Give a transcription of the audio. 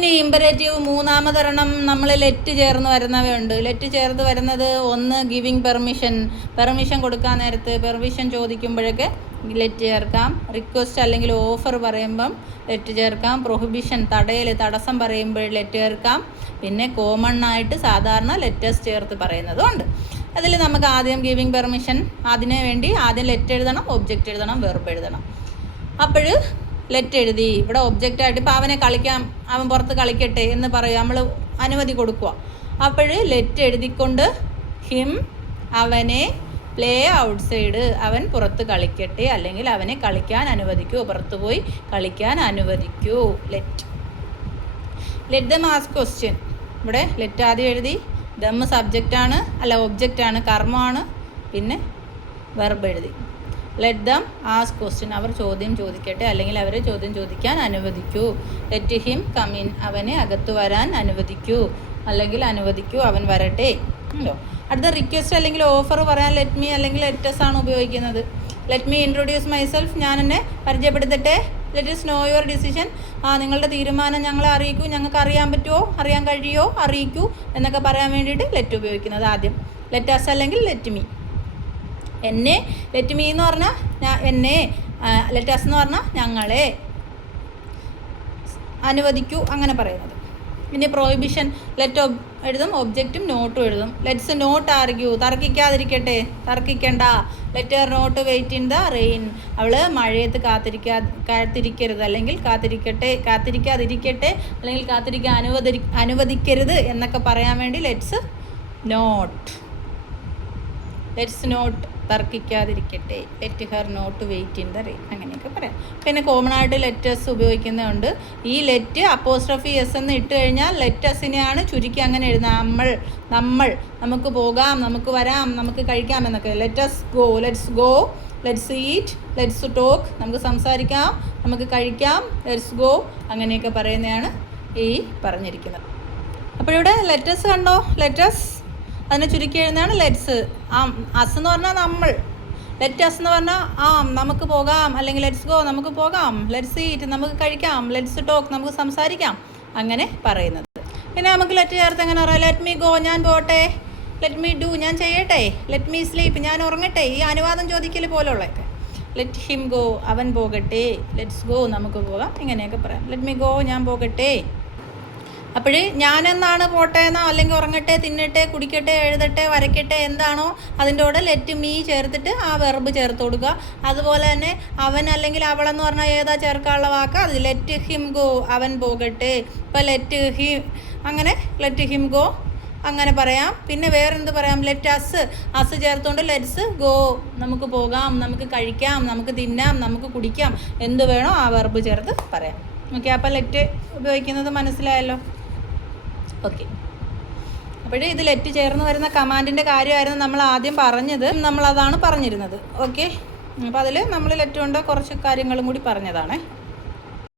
ഇനി ഇമ്പരേറ്റീവ് മൂന്നാമതൊരെണ്ണം നമ്മൾ ലെറ്റ് ചേർന്ന് വരുന്നവയുണ്ട്. ലെറ്റ് ചേർത്ത് വരുന്നത് ഒന്ന് ഗിവിങ് പെർമിഷൻ കൊടുക്കാൻ നേരത്ത് പെർമിഷൻ ചോദിക്കുമ്പോഴൊക്കെ ലെറ്റ് ചേർക്കാം. റിക്വസ്റ്റ് അല്ലെങ്കിൽ ഓഫർ പറയുമ്പം ലെറ്റ് ചേർക്കാം. പ്രൊഹിബിഷൻ തടസ്സം പറയുമ്പോൾ ലെറ്റ് ചേർക്കാം. പിന്നെ കോമൺ ആയിട്ട് സാധാരണ ലെറ്റേഴ്സ് ചേർത്ത് പറയുന്നതും ഉണ്ട്. അതിൽ നമുക്ക് ആദ്യം ഗിവിങ് പെർമിഷൻ, അതിനു വേണ്ടി ആദ്യം ലെറ്റ് എഴുതണം, ഒബ്ജക്റ്റ് എഴുതണം, വെർബ് എഴുതണം. അപ്പോൾ ലെറ്റ് എഴുതി ഇവിടെ ഒബ്ജക്റ്റായിട്ട് ഇപ്പോൾ അവനെ കളിക്കാം, അവൻ പുറത്ത് കളിക്കട്ടെ എന്ന് പറയും, നമ്മൾ അനുമതി കൊടുക്കുക. അപ്പോൾ ലെറ്റ് എഴുതിക്കൊണ്ട് ഹിം അവനെ പ്ലേ ഔട്ട്സൈഡ്, അവൻ പുറത്ത് കളിക്കട്ടെ അല്ലെങ്കിൽ അവനെ കളിക്കാൻ അനുവദിക്കൂ, പുറത്ത് പോയി കളിക്കാൻ അനുവദിക്കൂ. Let them ask question. ഇവിടെ ലെറ്റ് ആദ്യം എഴുതി, ദം സബ്ജക്റ്റാണ് അല്ല ഒബ്ജക്റ്റാണ്, കർമ്മമാണ്, പിന്നെ വെർബ് എഴുതി. ലെറ്റ് ദം ആസ്ക് ക്വസ്റ്റ്യൻ, അവർ ചോദ്യം ചോദിക്കട്ടെ അല്ലെങ്കിൽ അവരെ ചോദ്യം ചോദിക്കാൻ അനുവദിക്കൂ. ലെറ്റ് ഹിം കം ഇൻ, അവനെ അകത്ത് വരാൻ അനുവദിക്കൂ അല്ലെങ്കിൽ അനുവദിക്കൂ, അവൻ വരട്ടെ ഉണ്ടോ. അടുത്ത റിക്വസ്റ്റ് അല്ലെങ്കിൽ ഓഫർ പറയാൻ ലെറ്റ് മീ അല്ലെങ്കിൽ ലെറ്റസ് ആണ് ഉപയോഗിക്കുന്നത്. ലെറ്റ് മീ ഇൻട്രൊഡ്യൂസ് മൈസെൽഫ്, ഞാൻ എന്നെ പരിചയപ്പെടുത്തട്ടെ. Let us know your decision, നിങ്ങളുടെ തീരുമാനം ഞങ്ങളെ അറിയിക്കൂ, ഞങ്ങൾക്ക് അറിയാൻ പറ്റുമോ, അറിയാൻ കഴിയുമോ, അറിയിക്കൂ എന്നൊക്കെ പറയാൻ വേണ്ടിയിട്ട് ലെറ്റ് ഉപയോഗിക്കുന്നത് ആദ്യം. ലെറ്റ് us അല്ലെങ്കിൽ ലെറ്റ് മീ. എന്നെ ലെറ്റ് മീ എന്ന് പറഞ്ഞാൽ എന്നെ, ലെറ്റ് us എന്ന് പറഞ്ഞാൽ ഞങ്ങളെ അനുവദിക്കൂ അങ്ങനെ പറയുന്നത്. പിന്നെ പ്രൊഹിബിഷൻ ലെറ്റ് എഴുതും, ഒബ്ജക്റ്റും നോട്ടും എഴുതും. Let's not argue, തർക്കിക്കണ്ട. Let Har not wait in the rain, അവൾ മഴയത്ത് കാത്തിരിക്കരുത് അല്ലെങ്കിൽ കാത്തിരിക്കാതിരിക്കട്ടെ അല്ലെങ്കിൽ കാത്തിരിക്കാൻ അനുവദിക്കരുത് എന്നൊക്കെ പറയാൻ വേണ്ടി let's not തർക്കിക്കാതിരിക്കട്ടെ, let Har not wait in the rain അങ്ങനെയൊക്കെ പറയാം. പിന്നെ കോമൺ ആയിട്ട് ലെറ്റേഴ്സ് ഉപയോഗിക്കുന്നുണ്ട്. ഈ ലെറ്റ് അപ്പോസ്ട്രോഫി എസ് എന്ന് ഇട്ട് കഴിഞ്ഞാൽ ലെറ്റേഴ്സിനെയാണ് ചുരുക്കി അങ്ങനെ എഴുതുന്നത്. നമുക്ക് പോകാം, നമുക്ക് വരാം, നമുക്ക് കഴിക്കാം എന്നൊക്കെ. Let's go, let's eat, let's talk, നമുക്ക് സംസാരിക്കാം, നമുക്ക് കഴിക്കാം, ലെറ്റ്സ് ഗോ അങ്ങനെയൊക്കെ പറയുന്നതാണ് ഈ പറഞ്ഞിരിക്കുന്നത്. അപ്പോൾ ഇവിടെ ലെറ്റേഴ്സ് കണ്ടോ, ലെറ്റേഴ്സ് അതിനെ ചുരുക്കി എഴുതുന്നതാണ് ലെറ്റ്സ്. അസ് എന്ന് പറഞ്ഞാൽ നമ്മൾ, ലെറ്റ് അസ് എന്ന് പറഞ്ഞാൽ നമുക്ക് പോകാം അല്ലെങ്കിൽ ലെറ്റ്സ് ഗോ നമുക്ക് പോകാം, ലെറ്റ്സ് ഈറ്റ് നമുക്ക് കഴിക്കാം, ലെറ്റ്സ് ടോക്ക് നമുക്ക് സംസാരിക്കാം അങ്ങനെ പറയുന്നത്. പിന്നെ നമുക്ക് ലെറ്റ് ചേർത്ത് എങ്ങനെ പറയാം, ലെറ്റ് മീ ഗോ ഞാൻ പോട്ടെ, ലെറ്റ് മീ ഡു ഞാൻ ചെയ്യട്ടെ, ലെറ്റ് മീ സ്ലീപ്പ് ഞാൻ ഉറങ്ങട്ടെ, ഈ അനുവാദം ചോദിക്കൽ പോലുള്ളതൊക്കെ. ലെറ്റ് ഹിം ഗോ അവൻ പോകട്ടെ, ലെറ്റ്സ് ഗോ നമുക്ക് പോകാം ഇങ്ങനെയൊക്കെ പറയാം. ലെറ്റ് മീ ഗോ ഞാൻ പോകട്ടെ. അപ്പോൾ ഞാനെന്നാണ് പോട്ടെ എന്നോ അല്ലെങ്കിൽ ഉറങ്ങട്ടെ, തിന്നട്ടെ, കുടിക്കട്ടെ, എഴുതട്ടെ, വരയ്ക്കട്ടെ എന്താണോ അതിൻ്റെ കൂടെ ലെറ്റ് മീ ചേർത്തിട്ട് ആ വെർബ് ചേർത്ത് കൊടുക്കുക. അതുപോലെ തന്നെ അവൻ അല്ലെങ്കിൽ അവളെന്ന് പറഞ്ഞാൽ ഏതാ ചേർക്കാനുള്ള വാക്ക്, അത് ലെറ്റ് ഹിം ഗോ അവൻ പോകട്ടെ. ഇപ്പോൾ ലെറ്റ് ഹിം ഗോ അങ്ങനെ പറയാം. പിന്നെ വേറെന്ത് പറയാം, ലെറ്റ് അസ് ചേർത്തുകൊണ്ട് ലെറ്റ്സ് ഗോ നമുക്ക് പോകാം, നമുക്ക് കഴിക്കാം, നമുക്ക് തിന്നാം, നമുക്ക് കുടിക്കാം, എന്ത് വേണോ ആ വെർബ് ചേർത്ത് പറയാം. ഓക്കെ, അപ്പോൾ ലെറ്റ് ഉപയോഗിക്കുന്നത് മനസ്സിലായല്ലോ. ഓക്കെ, അപ്പോൾ ഇത് ലെറ്റ് ചേർന്ന് വരുന്ന കമാൻഡിൻ്റെ കാര്യമായിരുന്നു നമ്മൾ ആദ്യം പറഞ്ഞത്, നമ്മളതാണ് പറഞ്ഞിരുന്നത്. ഓക്കെ, അപ്പോൾ അതിൽ നമ്മൾ ലെറ്റ് കൊണ്ട് കുറച്ച് കാര്യങ്ങളും കൂടി പറഞ്ഞതാണ്.